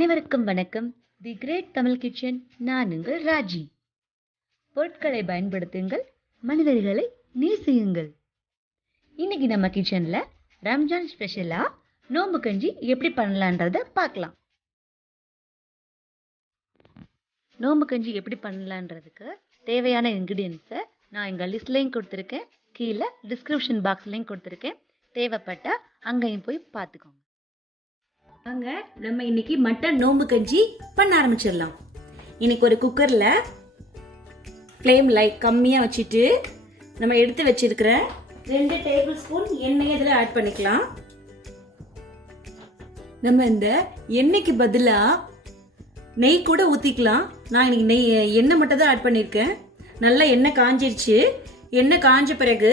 அனைவருக்கும் வணக்கம். தி great Tamil kitchen. நான் உங்கள் ராஜி. பொருட்களை பயன்படுத்துங்கள், மனிதர்களை நேசியுங்கள். இன்னைக்கு நம்ம கிச்சன்ல ரம்ஜான் ஸ்பெஷலா நோம்பு கஞ்சி எப்படி பண்ணலான்றத பார்க்கலாம். நோம்பு கஞ்சி எப்படி பண்ணலான்றதுக்கு தேவையான இன்கிரீடியன்ஸை நான் எங்கள் லிஸ்ட்லையும் கொடுத்துருக்கேன், கீழே டிஸ்கிரிப்ஷன் பாக்ஸ்லையும் கொடுத்துருக்கேன். தேவைப்பட்டா அங்கேயும் போய் பார்த்துக்கோங்க. வாங்க நம்ம இன்னைக்கு மட்டன் நோம்பு கஞ்சி பண்ண ஆரம்பிச்சிடலாம். இன்னைக்கு ஒரு குக்கரில் ஃப்ளேம் லைட் கம்மியாக வச்சுட்டு நம்ம எடுத்து வச்சிருக்கிற 2 டேபிள் ஸ்பூன் எண்ணெய் இதில் ஆட் பண்ணிக்கலாம். நம்ம இந்த எண்ணெய்க்கு பதிலாக நெய் கூட ஊற்றிக்கலாம். நான் இன்னைக்கு எண்ணெய் மட்டும் தான் ஆட் பண்ணியிருக்கேன். நல்லா எண்ணெய் காஞ்சிருச்சு. எண்ணெய் காஞ்ச பிறகு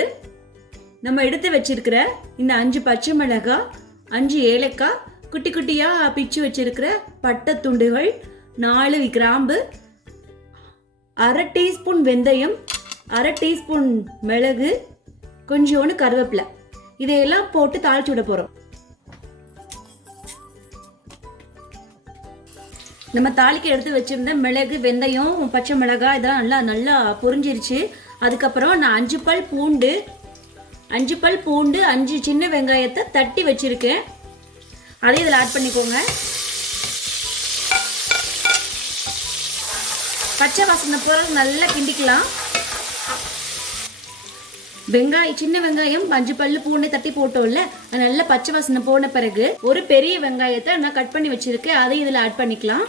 நம்ம எடுத்து வச்சிருக்கிற இந்த 5 பச்சை மிளகாய், 5 ஏலக்காய், குட்டி குட்டியாக பிச்சு வச்சிருக்கிற பட்டை துண்டுகள், 4 கிராம்பு, 1/2 டீஸ்பூன் வெந்தயம், 1/2 டீஸ்பூன் மிளகு, கொஞ்சோண்டு கருவேப்பிலை, இதையெல்லாம் போட்டு தாளிச்சு விட போகிறோம். நம்ம தாளிக்க எடுத்து வச்சிருந்த மிளகு, வெந்தயம், பச்சை மிளகாய் இதெல்லாம் நல்லா பொரிஞ்சிருச்சு. அதுக்கப்புறம் நான் 5 பல் பூண்டு, 5 சின்ன வெங்காயத்தை தட்டி வச்சிருக்கேன். அதையும் இதில் ஆட் பண்ணிக்கோங்க. பச்சை வாசனை போகிற நல்லா கிண்டிக்கலாம். சின்ன வெங்காயம் 5 பல்லு பூண்டு தட்டி போட்டோம்ல, அது நல்லா பச்சை வாசனை போன பிறகு ஒரு பெரிய வெங்காயத்தை நான் கட் பண்ணி வச்சிருக்கேன், அதையும் இதில் ஆட் பண்ணிக்கலாம்.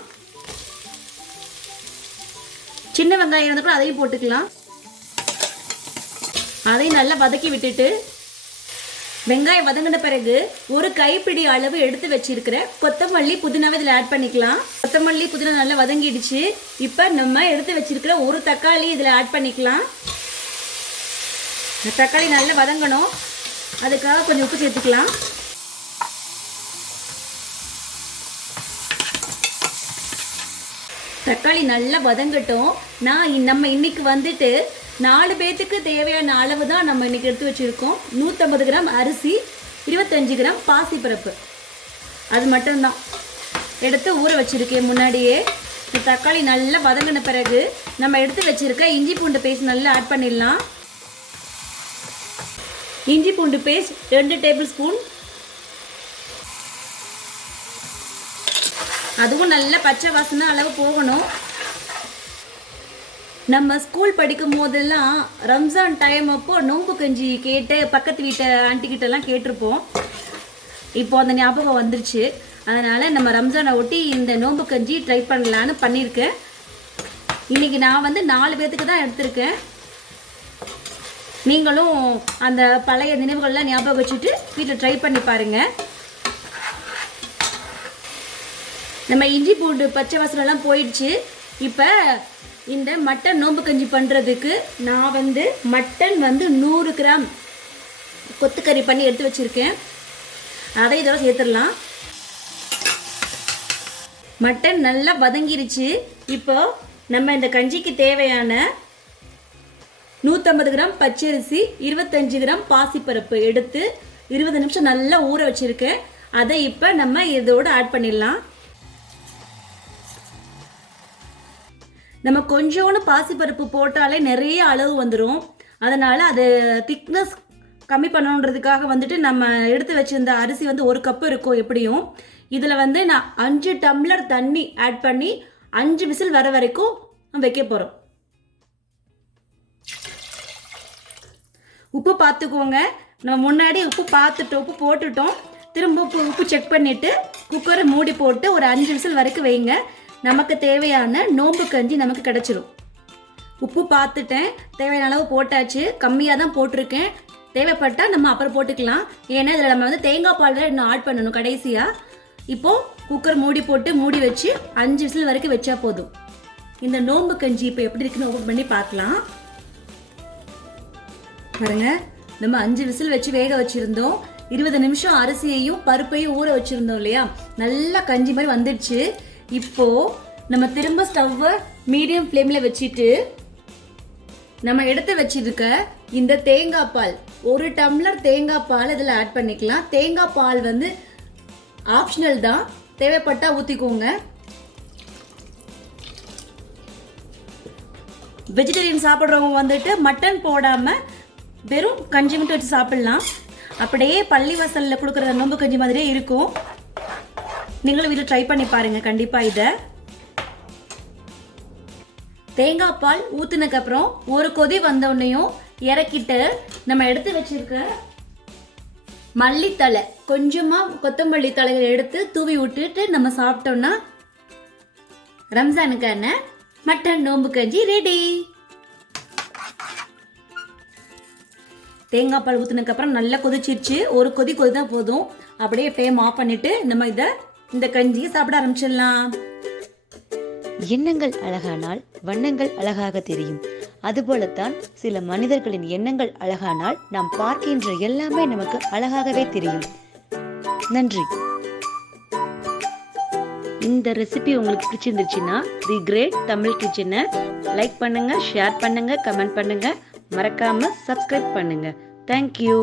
சின்ன வெங்காயம் இருந்தால் கூட அதையும் போட்டுக்கலாம். அதையும் நல்லா வதக்கி விட்டுட்டு வெங்காயம் வதங்கின பிறகு ஒரு கைப்பிடி அளவு எடுத்து வச்சிருக்கிற கொத்தமல்லி, புதினாவை இதில் ஆட் பண்ணிக்கலாம். கொத்தமல்லி, புதினா நல்லா வதங்கிடுச்சு. இப்போ நம்ம எடுத்து வச்சிருக்கிற ஒரு தக்காளி இதில் ஆட் பண்ணிக்கலாம். தக்காளி நல்லா வதங்கணும், அதுக்காக கொஞ்சம் உப்பு சேர்த்துக்கலாம். தக்காளி நல்லா வதங்கட்டும். நம்ம இன்னைக்கு வந்துட்டு 4 பேத்துக்கு தேவையான அளவு தான் நம்ம இன்னைக்கு எடுத்து வச்சிருக்கோம். 150 கிராம் அரிசி, 25 கிராம் பாசிப்பருப்பு, அது மட்டும்தான் எடுத்து ஊற வச்சிருக்கேன் முன்னாடியே. தக்காளி நல்லா வதங்கின பிறகு நம்ம எடுத்து வச்சிருக்க இஞ்சி பூண்டு பேஸ்ட் நல்லா ஆட் பண்ணிடலாம். இஞ்சி பூண்டு பேஸ்ட் 2 டேபிள் ஸ்பூன். அதுவும் நல்ல பச்சை வாசனை அளவு போகணும். நம்ம ஸ்கூல் படிக்கும் போதெல்லாம் ரம்ஜான் டைம் அப்போ நோம்பு கஞ்சி கேட்டு பக்கத்து வீட்டை ஆண்டிக்கிட்டெல்லாம் கேட்டிருப்போம். இப்போ அந்த ஞாபகம் வந்துருச்சு. அதனால் நம்ம ரம்ஜானை ஒட்டி இந்த நோம்பு கஞ்சி ட்ரை பண்ணலான்னு பண்ணியிருக்கேன். இன்றைக்கி நான் 4 பேர்த்துக்கு தான் எடுத்திருக்கேன். நீங்களும் அந்த பழைய நினைவுகள்லாம் ஞாபகம் வச்சுட்டு வீட்டில் ட்ரை பண்ணி பாருங்கள். நம்ம இஞ்சி பூண்டு பச்சை வாசனைலாம் போயிடுச்சு. இப்போ இந்த மட்டன் நோம்பு கஞ்சி பண்ணுறதுக்கு நான் மட்டன் 100 கிராம் கொத்துக்கறி பண்ணி எடுத்து வச்சுருக்கேன். அதை இதோட சேர்த்துடலாம். மட்டன் நல்லா வதங்கிருச்சு. இப்போ நம்ம இந்த கஞ்சிக்கு தேவையான 150 கிராம் பச்சரிசி, 25 கிராம் பாசிப்பருப்பு எடுத்து 20 நிமிஷம் நல்லா ஊற வச்சுருக்கேன். அதை இப்போ நம்ம இதோட ஆட் பண்ணிடலாம். நம்ம கொஞ்சோண்டு பாசிப்பருப்பு போட்டாலே நிறைய அளவு வந்துடும். அதனால் அது திக்னஸ் கம்மி பண்ணணுன்றதுக்காக நம்ம எடுத்து வச்சிருந்த அரிசி 1 கப்பு இருக்கும் எப்படியும். இதில் நான் 5 டம்ளர் தண்ணி ஆட் பண்ணி 5 விசில் வர வரைக்கும் வைக்க போகிறோம். உப்பு பார்த்துக்கோங்க. நம்ம முன்னாடி உப்பு போட்டுட்டோம். திரும்ப உப்பு செக் பண்ணிவிட்டு குக்கரை மூடி போட்டு ஒரு 5 விசில் வரைக்கும் வைங்க. நமக்கு தேவையான நோம்பு கஞ்சி நமக்கு கிடச்சிரும். உப்பு பார்த்துட்டேன், தேவையான அளவு போட்டாச்சு. கம்மியாக தான் போட்டிருக்கேன். தேவைப்பட்டால் நம்ம அப்புறம் போட்டுக்கலாம். ஏன்னா இதில் நம்ம தேங்காய் பால் இன்னும் ஆட் பண்ணணும் கடைசியாக. இப்போது குக்கர் மூடி வச்சு 5 விசில் வரைக்கும் வச்சா போதும். இந்த நோம்பு கஞ்சி இப்போ எப்படி இருக்குன்னு ஓப்பன் பண்ணி பார்க்கலாம். பாருங்க, நம்ம 5 விசில் வச்சு வேக வச்சுருந்தோம். 20 நிமிஷம் அரிசியையும் பருப்பையும் ஊற வச்சுருந்தோம் இல்லையா, நல்லா கஞ்சி மாதிரி வந்துடுச்சு. இப்போ நம்ம திரும்ப ஸ்டவ்வை மீடியம் ஃப்ளேமில் வச்சுட்டு நம்ம எடுத்து வச்சிருக்க இந்த தேங்காய் பால், 1 டம்ளர் தேங்காய் பால் இதில் ஆட் பண்ணிக்கலாம். தேங்காய் பால் ஆப்ஷனல் தான். தேவைப்பட்டா ஊற்றிக்கோங்க. வெஜிடேரியன் சாப்பிட்றவங்க வந்துட்டு மட்டன் போடாமல் வெறும் கஞ்சி மட்டும் வச்சு சாப்பிட்லாம். அப்படியே பள்ளிவாசலில் கொடுக்குற நோம்பு கஞ்சி மாதிரியே இருக்கும். நீங்களும் வீட்டில் ட்ரை பண்ணி பாருங்கள் கண்டிப்பாக. இதை தேங்காய் பால் ஊற்றுனதுக்கப்புறம் ஒரு கொதி வந்தோடனையும் இறக்கிட்டு நம்ம எடுத்து வச்சிருக்க மல்லித்தலை, கொஞ்சமாக கொத்தமல்லி தலைகளை எடுத்து தூவி விட்டுட்டு நம்ம சாப்பிட்டோம்னா ரம்ஜானுக்கான மட்டன் நோம்பு கஞ்சி ரெடி. தேங்காய் பால் ஊற்றினதுக்கு அப்புறம் நல்லா கொதிச்சிருச்சு. ஒரு கொதி தான் போதும். அப்படியே ஃப்ளேம் ஆஃப் பண்ணிட்டு நம்ம இந்த கஞ்சியை சாப்பிட ஆரம்பிச்சிடலாம். எண்ணங்கள் அழகானால் வண்ணங்கள் அழகாக தெரியும். அதுபோலத்தான் சில மனிதர்களின் எண்ணங்கள் அழகானால் நாம் பார்க்கின்ற எல்லாமே நமக்கு அழகாகவே தெரியும். நன்றி. இந்த ரெசிபி உங்களுக்கு பிடிச்சிருந்துச்சுன்னா தி கிரேட் தமிழ் கிச்சனை லைக் பண்ணுங்க, ஷேர் பண்ணுங்க, கமெண்ட் பண்ணுங்க, மறக்காம சப்ஸ்கிரைப் பண்ணுங்க. தேங்க்யூ.